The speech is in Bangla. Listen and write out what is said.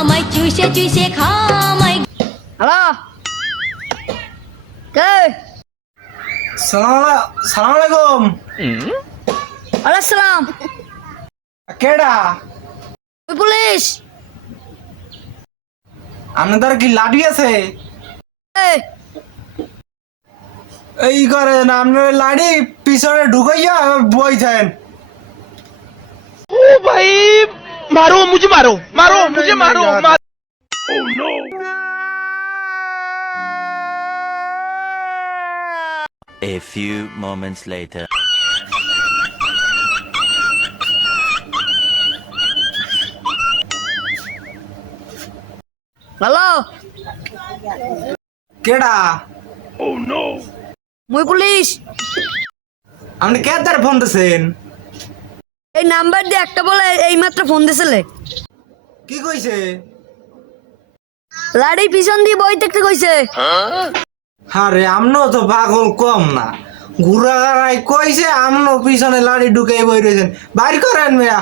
আমায় চুষে চুষে খা আমায়। হ্যালো কে? সালাম আলাইকুম। ওয়ালাইকুম সালাম। কেডা? ওই পুলিশ। আপনাদের কি লাঠি আছে? এই এই করেন আপনার লাঠি পিছনে ঢুকাইয়া বইছেন। ओ भाई मारो मुझे मारो मारो मुझे मारो A few moments later. Hello কেডা? মুই পুলিশ। আপনি কে তার ফোন দিয়েছেন? এই নাম্বার দিয়ে একটা বলে এইমাত্র ফোন দিছিলে। কি কইছে? লাড়ি পিছন দিয়ে বই দেখতে কইছে। আরে আমনো তো পাগল কম না, ঘুরা গাড়াই কইছে আমনো পিছনে লাড়ি ঢুকাই বই রয়েছেন। বাইর করেন মেয়া।